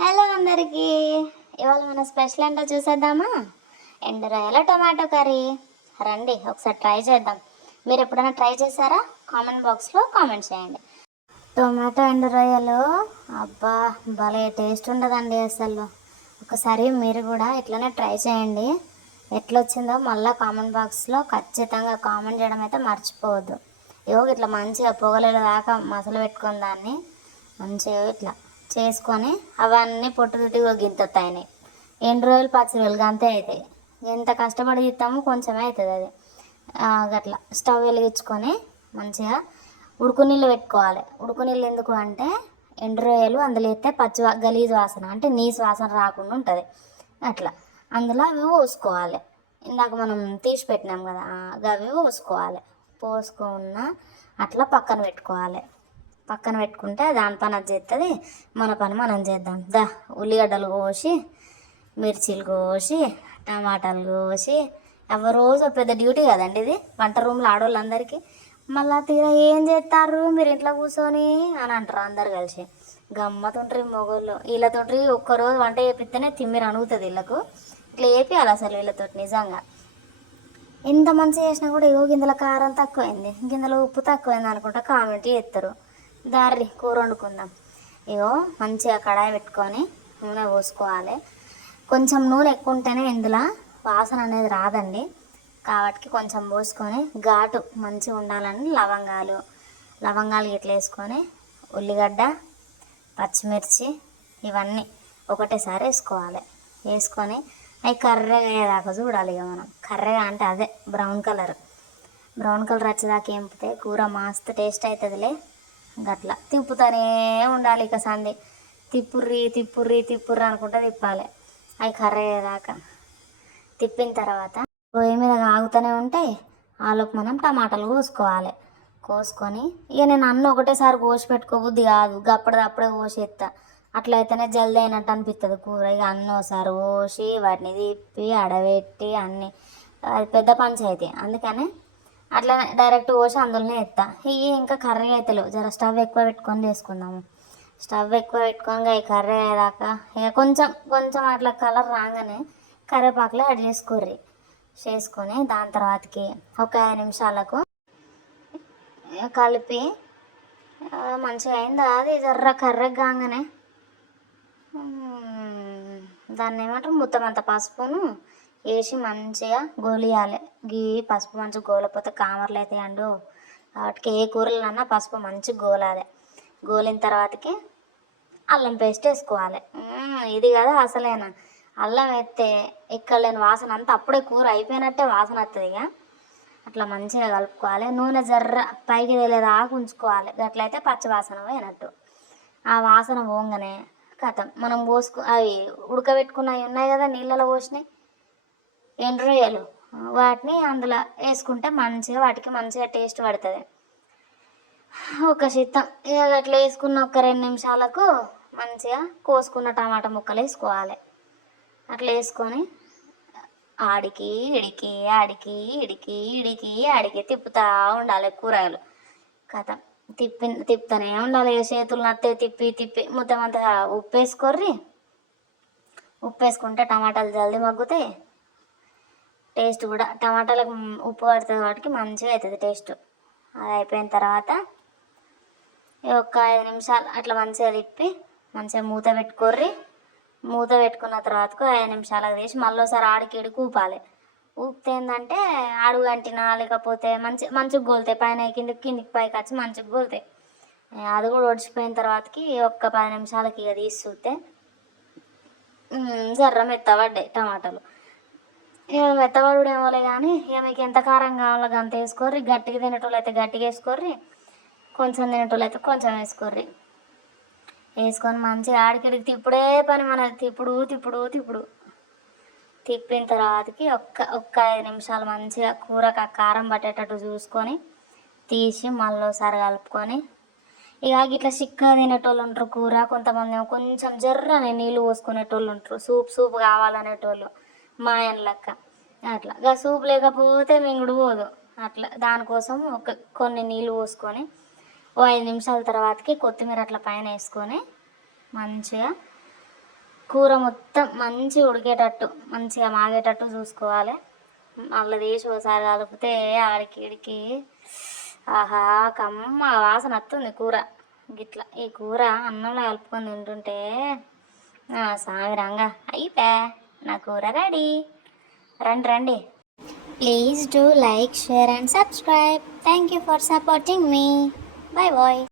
Hello అందరికీ. ఇవాళ మన స్పెషల్ ఏంటో చూసేద్దామా? ఎండురాయల టమాటో కర్రీ. రండి ఒకసారి ట్రై చేద్దాం. మీరు ఎప్పుడైనా ట్రై చేశారా? కామెంట్ బాక్స్లో కామెంట్ చేయండి. టొమాటో ఎండు రొయ్యలు అబ్బా భలే టేస్ట్ ఉండదండి అసలు. ఒకసారి మీరు కూడా ఇట్లనే ట్రై చేయండి. ఎట్లొచ్చిందో మళ్ళీ కామెంట్ బాక్స్లో ఖచ్చితంగా కామెంట్ చేయడం అయితే మర్చిపోవద్దు. ఇగో ఇట్లా మంచిగా పొగలలో దాకా మసలు పెట్టుకుని దాన్ని. మంచిగా ఇట్లా చేసుకొని అవన్నీ పొట్టు తుట్టి గింతొత్తాయి ఎండు రోజులు పచ్చి రోజులు అంతే అవుతాయి ఎంత కష్టపడి ఇస్తామో కొంచెమే అవుతుంది అది. గట్లా స్టవ్ వెలిగించుకొని మంచిగా ఉడుకు నీళ్ళు పెట్టుకోవాలి. ఉడుకు నీళ్ళు ఎందుకు అంటే ఎండు రొయ్యలు అందులో వేస్తే పచ్చి గలీజు గలీజ్ వాసన అంటే నీసు వాసన రాకుండా ఉంటుంది. అట్లా అందులో అవి పోసుకోవాలి. ఇందాక మనం తీసి పెట్టినాం కదా అవి పోసుకోవాలి. పోసుకున్న అట్లా పక్కన పెట్టుకోవాలి. పక్కన పెట్టుకుంటే దాని పని అది చేస్తుంది మన పని మనం చేద్దాం. దా ఉల్లిగడ్డలు కోసి మిర్చీలు కోసి టమాటాలు కోసి ఎవరి రోజు ఒక పెద్ద డ్యూటీ కదండి ఇది వంట రూమ్లో ఆడవాళ్ళందరికీ మళ్ళా తీరా ఏం చేస్తారు మీరు ఇంట్లో కూర్చొని అని అంటారు అందరు కలిసి. గమ్మతుంటారు మొగోళ్ళు. వీళ్ళతోటి ఒక్కరోజు వంట చేపిస్తేనే తిమ్మిరి అణుగుతుంది వీళ్ళకు. ఇట్లా చేపియాలి అసలు వీళ్ళతో నిజంగా. ఎంత మంచిగా చేసినా కూడా ఇగో గిందల కారం తక్కువైంది గిందల ఉప్పు తక్కువైంది అనుకుంటా కామెంట్ చేస్తారు దారి కూర వండుకుందాం. ఇగో మంచిగా కడాయి పెట్టుకొని నూనె పోసుకోవాలి. కొంచెం నూనె ఎక్కువ ఉంటేనే ఇందులో వాసన అనేది రాదండి. కాబట్టి కొంచెం పోసుకొని ఘాటు మంచిగా ఉండాలని లవంగాలు లవంగాలు ఇట్లా వేసుకొని ఉల్లిగడ్డ పచ్చిమిర్చి ఇవన్నీ ఒకటేసారి వేసుకోవాలి. వేసుకొని అవి కర్రగా అయ్యేదాకా చూడాలి ఇక మనం. కర్రగా అంటే అదే బ్రౌన్ కలర్. బ్రౌన్ కలర్ వచ్చేదాకా ఏంపితే కూర మస్తు టేస్ట్ అవుతుందిలే. గట్లా తిప్పుతూనే ఉండాలి ఇక సంది తిప్పుర్రి తిప్పుర్రి తిప్పుర్రి అనుకుంటా తిప్పాలి. అవి కర్ర అయ్యేదాకా తిప్పిన తర్వాత పొయ్యి మీద ఆగుతూనే ఉంటాయి ఆలోపు మనం టమాటాలు కోసుకోవాలి. కోసుకొని ఇక నేను అన్న ఒకటేసారి కోసి పెట్టుకోబుద్ది కాదు. అప్పుడే కోసేస్తా అట్లా అయితేనే జల్దీ అయినట్టు అనిపిస్తుంది కూర. ఇక అన్న ఒకసారి కోసి వాటిని తిప్పి అడబెట్టి అన్ని. అది పెద్ద పంచాయతీ. అందుకని అట్లా డైరెక్ట్ పోసి అందులోనే ఎత్తా. ఇవి ఇంకా కర్రీ అవుతలేవు జర స్టవ్ ఎక్కువ పెట్టుకొని చేసుకుందాము. స్టవ్ ఎక్కువ పెట్టుకొని ఈ కర్రీ అయ్యేదాకా ఇక కొంచెం కొంచెం అట్లా కలర్ రాగానే కరివేపాకులో యాడ్ చేసుకోర్రి. చేసుకొని దాని తర్వాతకి ఒక ఐదు నిమిషాలకు కలిపి మంచిగా అయిందా? అది జర్ర కర్రె కాగానే. దాన్ని ఏమంటారు? ముత్తమంత పసుపును వేసి మంచిగా గోలియాలి. గీ పసుపు మంచిగా గోలపోతే కామర్లు అవుతాయి అండు. వాటికి ఏ కూరలన్నా పసుపు మంచిగా గోలాలి. గోలిన తర్వాతకి అల్లం పేస్ట్ వేసుకోవాలి. ఇది కదా అసలేనా. అల్లం వేస్తే ఇక్కడ లేని వాసన అంతా అప్పుడే కూర అయిపోయినట్టే వాసన వస్తుంది ఇక అట్లా మంచిగా కలుపుకోవాలి. నూనె జర్ర పైకి తెలియదాకా ఉంచుకోవాలి. అట్లయితే పచ్చి వాసన పోయినట్టు. ఆ వాసన పోగానే కథం. మనం పోసుకు అవి ఉడకబెట్టుకున్నవి ఉన్నాయి కదా నీళ్ళలో పోసినాయి. ఎండు రొయ్యలు. వాటిని అందులో వేసుకుంటే మంచిగా వాటికి మంచిగా టేస్ట్ పడుతుంది. ఒక శీతం ఇక అట్లా వేసుకున్న ఒక రెండు నిమిషాలకు మంచిగా కోసుకున్న టమాటా ముక్కలు వేసుకోవాలి. అట్లా వేసుకొని ఆడికి ఇడికి ఆడికి ఇడికి ఇడికి ఆడికి తిప్పుతా ఉండాలి కూరగాయలు. కథ. తిప్పి తిప్పుతూనే ఉండాలి. ఇక చేతులు నత్తే తిప్పి తిప్పి మొత్తం అంతా ఉప్పు వేసుకోర్రి ఉప్పు వేసుకుంటే టమాటాలు జల్దీ మగ్గుతాయి. టేస్ట్ కూడా టమాటాలకు ఉప్పు పడుతుంది కాబట్టి మంచిగా అవుతుంది టేస్ట్. అది అయిపోయిన తర్వాత ఒక ఐదు నిమిషాలు అట్లా మంచిగా తిప్పి మంచిగా మూత పెట్టుకోర్రి. మూత పెట్టుకున్న తర్వాతకు ఐదు నిమిషాలకు తీసి మళ్ళీ ఒకసారి ఆడికిడికి ఊపాలి. ఊపితే ఏంటంటే అడుగు అంటినా లేకపోతే మంచి మంచిగా గోలుతాయి పైన కిందికి కిందికి పైకి వచ్చి మంచిగా గోలుతాయి అది కూడా ఒడిచిపోయిన తర్వాతకి ఒక్క పది నిమిషాలకి ఇక తీసి చూస్తే జర్ర మెత్తబడ్డాయి టమాటాలు. ఇక మెత్తబడుడు ఏమోలే కానీ ఇక మీకు ఎంత కారం కావాలో అంత వేసుకోర్రి. గట్టిగా తినేటోళ్ళు అయితే గట్టిగా వేసుకోర్రి. కొంచెం తినేటోళ్ళు అయితే కొంచెం వేసుకోర్రి. వేసుకొని మంచిగా ఆడికిడికి తిప్పుడే పని మనకి తిప్పుడు తిప్పుడు తిప్పుడు. తిప్పిన తర్వాతకి ఒక్క ఒక్క ఐదు నిమిషాలు మంచిగా కూరకు ఆ కారం పట్టేటట్టు చూసుకొని తీసి మళ్ళీ ఒకసారి కలుపుకొని ఇక ఇట్లా చిక్కగా తినేటోళ్ళు ఉంటారు కూర. కొంతమంది కొంచెం జర్రనే నీళ్ళు పోసుకునేటోళ్ళు ఉంటారు. సూప్ సూప్ కావాలనేటోళ్ళు. మా ఆయన లెక్క అట్లా. గా సూప్ లేకపోతే మింగుడు పోదు. అట్లా. దానికోసం ఒక కొన్ని నీళ్ళు పోసుకొని ఓ ఐదు నిమిషాల తర్వాతకి కొత్తిమీర అట్లా పైన వేసుకొని మంచిగా కూర మొత్తం మంచిగా ఉడికేటట్టు మంచిగా మాగేటట్టు చూసుకోవాలి. మళ్ళీ తీసి ఒకసారి కలిపితే ఆడికిడికి ఆహా కమ్మ వాసన వస్తుంది కూర. గిట్లా. ఈ కూర అన్నంలో కలుపుకొని తింటుంటే ఆ, సామిరంగా అయిపే. నా కూర రెడీ. రండి రండి. Please do like share and subscribe. Thank you for supporting me. Bye bye.